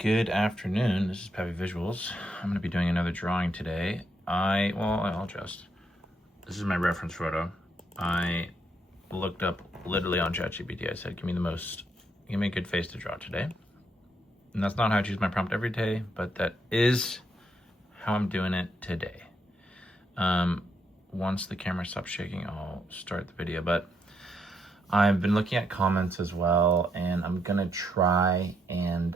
Good afternoon. This is Peppy Visuals. I'm going to be doing another drawing today. I'll adjust. This is my reference photo. I looked up literally on ChatGPT. I said, give me a good face to draw today. And that's not how I choose my prompt every day, but that is how I'm doing it today. Once the camera stops shaking, I'll start the video, but I've been looking at comments as well, and I'm gonna try and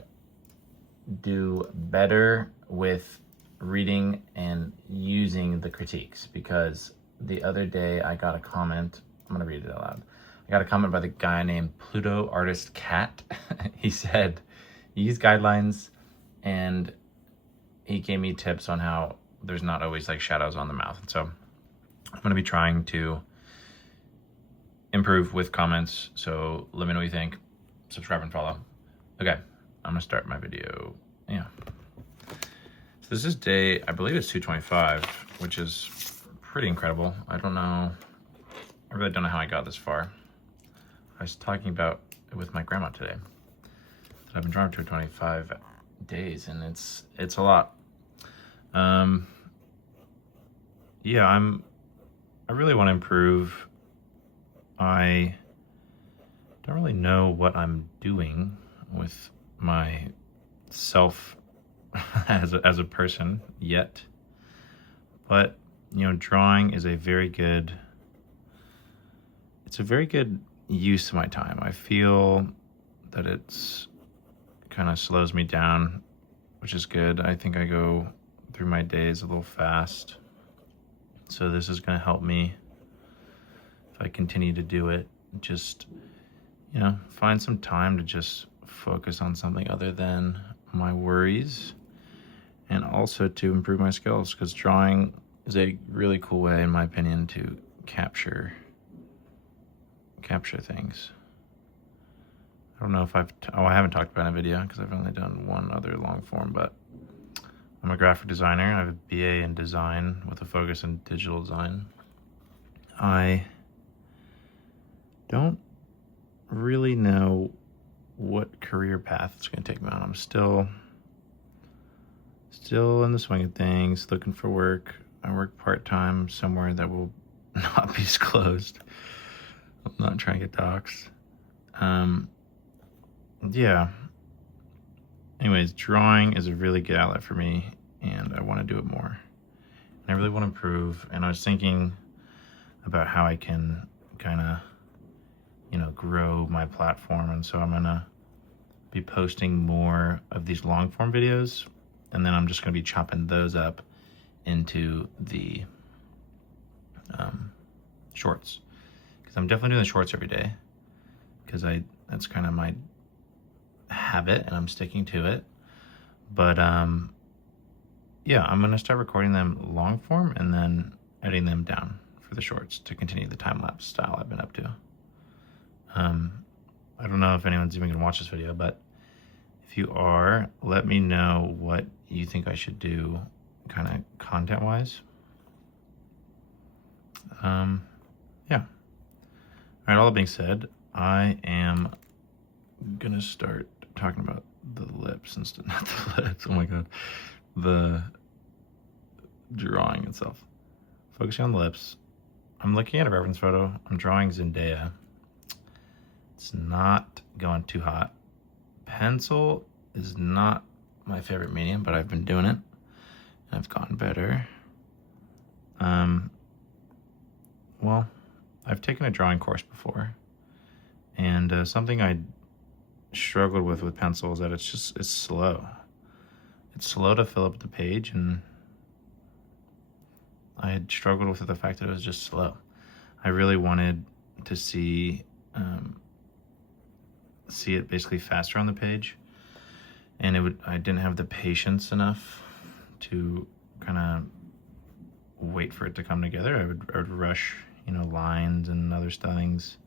do better with reading and using the critiques, because the other day I got a comment. I'm gonna read it out loud. I got a comment by the guy named Pluto Artist Cat. He said, use guidelines, and he gave me tips on how there's not always like shadows on the mouth. So I'm gonna be trying to improve with comments. So let me know what you think. Subscribe and follow. Okay, I'm gonna start my video. Yeah. So this is day, I believe it's 225, which is pretty incredible. I really don't know how I got this far. I was talking about it with my grandma today, that I've been drawing 225 days, and it's a lot. Yeah, I really want to improve. I don't really know what I'm doing with my self as a person yet, but drawing is a very good use of my time. I feel that it's kind of slows me down, which is good. I think I go through my days a little fast, so this is going to help me if I continue to do it. Just find some time to just focus on something other than my worries, and also to improve my skills, because drawing is a really cool way, in my opinion, to capture things. I don't know if I haven't talked about it in a video because I've only done one other long form, but I'm a graphic designer. I have a BA in design with a focus in digital design. I don't really know what career path it's going to take me on. I'm still in the swing of things, looking for work. I work part-time somewhere that will not be disclosed. I'm not trying to get doxxed. Yeah. Anyways, drawing is a really good outlet for me, and I want to do it more. And I really want to improve, and I was thinking about how I can kind of grow my platform, and so I'm gonna be posting more of these long form videos, and then I'm just gonna be chopping those up into the shorts, because I'm definitely doing the shorts every day, because that's kind of my habit and I'm sticking to it. But yeah, I'm gonna start recording them long form and then editing them down for the shorts to continue the time-lapse style I've been up to. I don't know if anyone's even gonna watch this video, but if you are, let me know what you think I should do kind of content-wise. Yeah. All right, all that being said, I am gonna start talking about the lips instead, not the lips, oh my god, the drawing itself. Focusing on the lips. I'm looking at a reference photo. I'm drawing Zendaya. It's not going too hot. Pencil is not my favorite medium, but I've been doing it, and I've gotten better. Well, I've taken a drawing course before, and something I struggled with pencil is that it's slow. It's slow to fill up the page, and I had struggled with the fact that it was just slow. I really wanted to see it basically faster on the page, and I didn't have the patience enough to kind of wait for it to come together. I would rush lines and other things,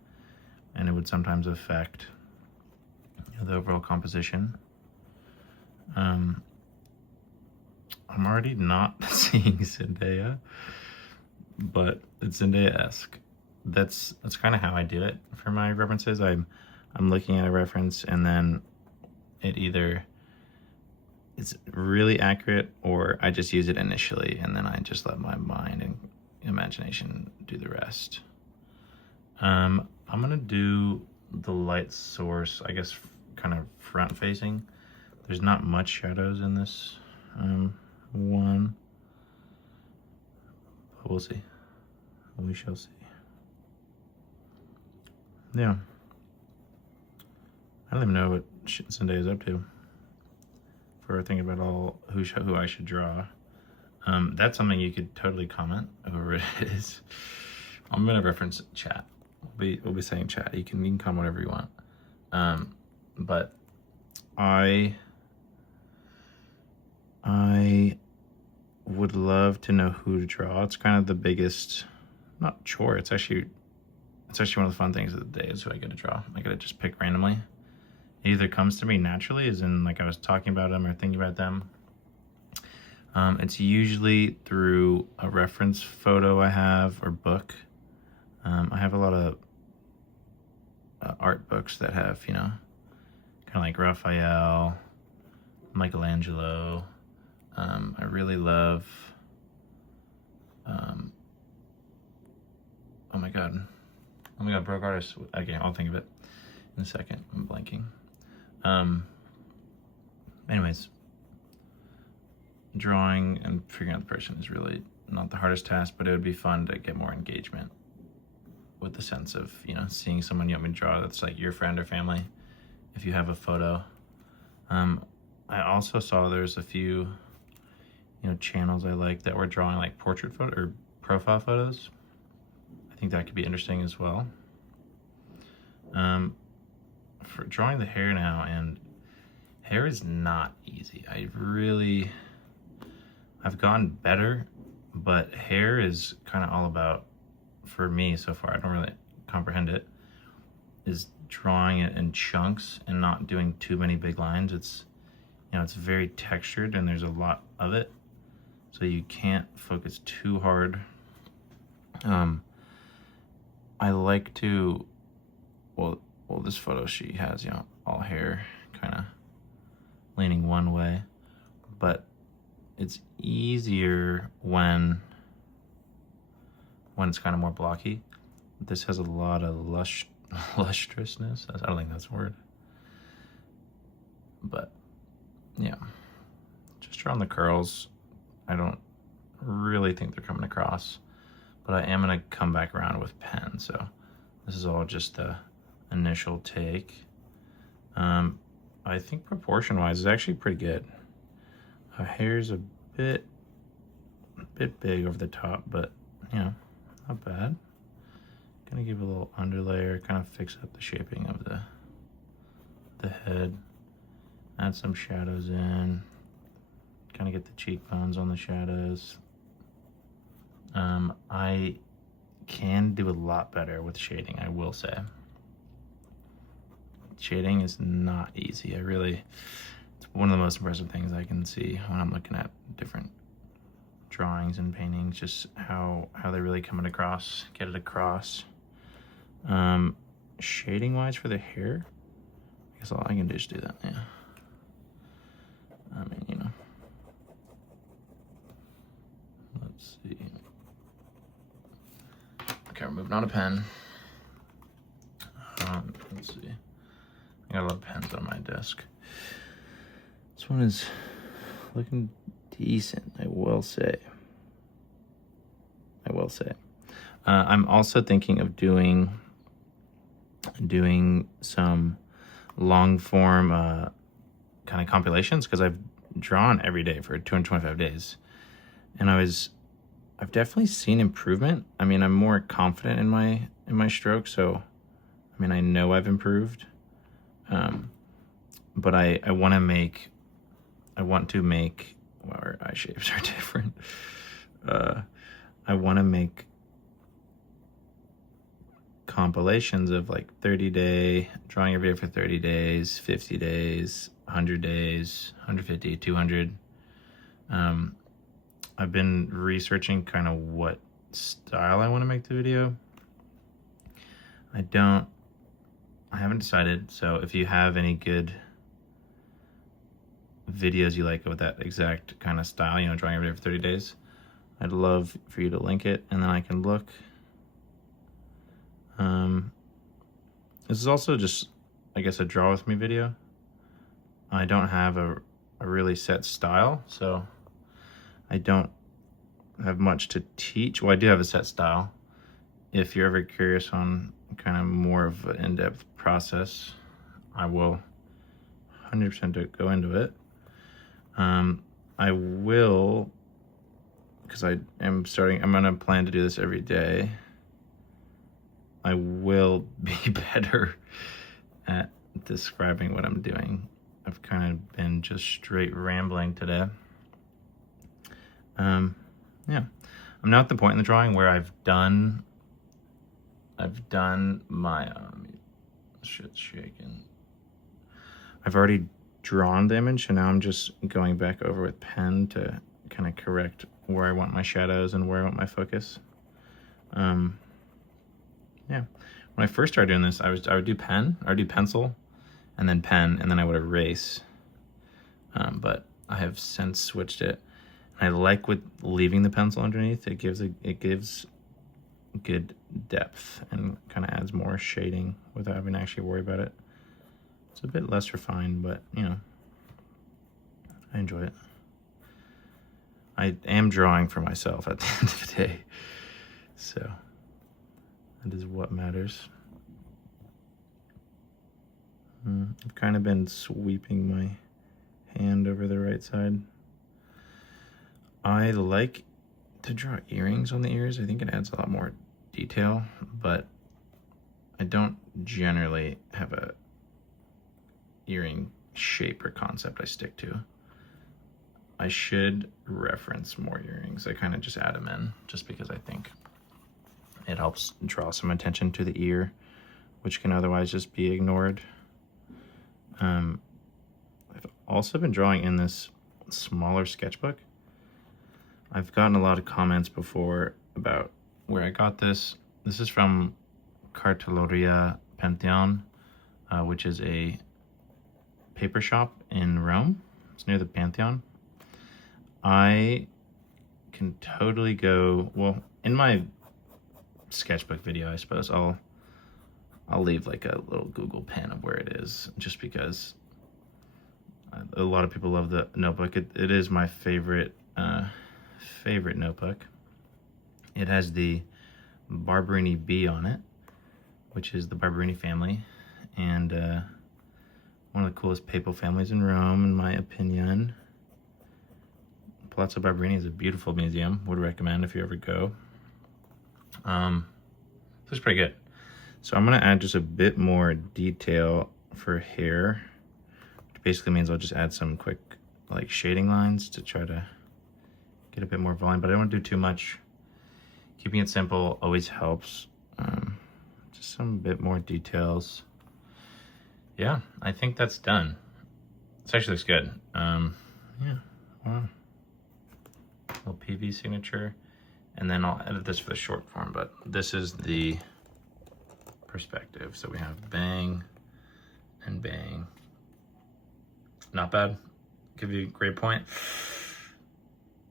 and it would sometimes affect the overall composition. I'm already not seeing Zendaya, but it's Zendaya-esque. That's kind of how I do it for my references. I'm looking at a reference, and then it either it's really accurate, or I just use it initially and then I just let my mind and imagination do the rest. I'm gonna do the light source, I guess, kind of front facing. There's not much shadows in this one, but we'll see. We shall see. Yeah. I don't even know what Zendaya is up to for thinking about all who I should draw. That's something you could totally comment, whoever it is. I'm gonna reference chat. We'll be saying chat. You can comment whatever you want. But I would love to know who to draw. It's kind of the biggest, not chore. It's actually one of the fun things of the day is who I get to draw. I get to just pick randomly. It either comes to me naturally, as in like I was talking about them or thinking about them. It's usually through a reference photo I have or book. I have a lot of art books that have, kind of like Raphael, Michelangelo. I really love, oh my God, Broke Artist. Okay, I'll think of it in a second. I'm blanking. Anyways, drawing and figuring out the person is really not the hardest task, but it would be fun to get more engagement with the sense of, seeing someone you want me to draw that's like your friend or family, if you have a photo. I also saw there's a few, channels I like that were drawing like portrait photo or profile photos. I think that could be interesting as well. For drawing the hair now, and hair is not easy. I've gotten better, but hair is kind of all about, for me so far, I don't really comprehend it, is drawing it in chunks and not doing too many big lines. It's, it's very textured and there's a lot of it, so you can't focus too hard. I like to, well, this photo she has, all hair kind of leaning one way, but it's easier when it's kind of more blocky. This has a lot of lustrousness. I don't think that's a word, but yeah, just drawing the curls. I don't really think they're coming across, but I am gonna come back around with pen. So this is all just the initial take. I think proportion wise is actually pretty good. Her hair's a bit big over the top, but not bad. Gonna give a little underlayer, kind of fix up the shaping of the head, add some shadows in, kind of get the cheekbones on the shadows. I can do a lot better with shading, I will say. Shading is not easy. It's one of the most impressive things I can see when I'm looking at different drawings and paintings, just how they're really coming across, get it across. Shading wise for the hair, I guess all I can do is do that, yeah. I mean, let's see. Okay, we're moving on to pen. Let's see. I got a lot of pens on my desk. This one is looking decent, I will say. I'm also thinking of doing some long form kind of compilations, because I've drawn every day for 225 days, and I've definitely seen improvement. I mean, I'm more confident in my stroke, so I know I've improved. But I want to make, well, our eye shapes are different. I want to make compilations of like 30-day, drawing every day for 30 days, 50 days, 100 days, 150, 200. I've been researching kind of what style I want to make the video. I haven't decided, so if you have any good videos you like with that exact kind of style, you know, drawing every day for 30 days, I'd love for you to link it, and then I can look. This is also just, I guess, a draw with me video. I don't have a really set style, so I don't have much to teach. Well, I do have a set style. If you're ever curious on kind of more of an in-depth process, I will 100% go into it. I will, because I'm gonna plan to do this every day. I will be better at describing what I'm doing. I've kind of been just straight rambling today. Yeah, I'm now at the point in the drawing where I've done my, shit's shaking. I've already drawn the image, and now I'm just going back over with pen to kind of correct where I want my shadows and where I want my focus. Yeah, when I first started doing this, I would do pencil, and then pen, and then I would erase. But I have since switched it. I like with leaving the pencil underneath. It gives good depth and kind of adds more shading without having to actually worry about it. It's a bit less refined, but you know, I enjoy it. I am drawing for myself at the end of the day, so that is what matters. I've kind of been sweeping my hand over the right side. I like to draw earrings on the ears. I think it adds a lot more detail, but I don't generally have a earring shape or concept I stick to. I should reference more earrings. I kind of just add them in just because I think it helps draw some attention to the ear, which can otherwise just be ignored. I've also been drawing in this smaller sketchbook. I've gotten a lot of comments before about where I got this. This is from Cartoloria Pantheon, which is a paper shop in Rome. It's near the Pantheon. I can totally go, well, in my sketchbook video, I suppose I'll leave like a little Google pin of where it is, just because a lot of people love the notebook. It is my favorite notebook. It has the Barberini bee on it, which is the Barberini family, and one of the coolest papal families in Rome, in my opinion. Palazzo Barberini is a beautiful museum. Would recommend if you ever go. So it's pretty good. So I'm gonna add just a bit more detail for hair, which basically means I'll just add some quick like shading lines to try to get a bit more volume, but I don't want to do too much. Keeping it simple always helps. Just some bit more details. Yeah, I think that's done. This actually looks good. Yeah, wow. Little PV signature. And then I'll edit this for the short form, but this is the perspective. So we have bang and bang. Not bad. Give you a grade point.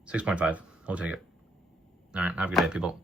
6.5. We'll take it. All right, have a good day, people.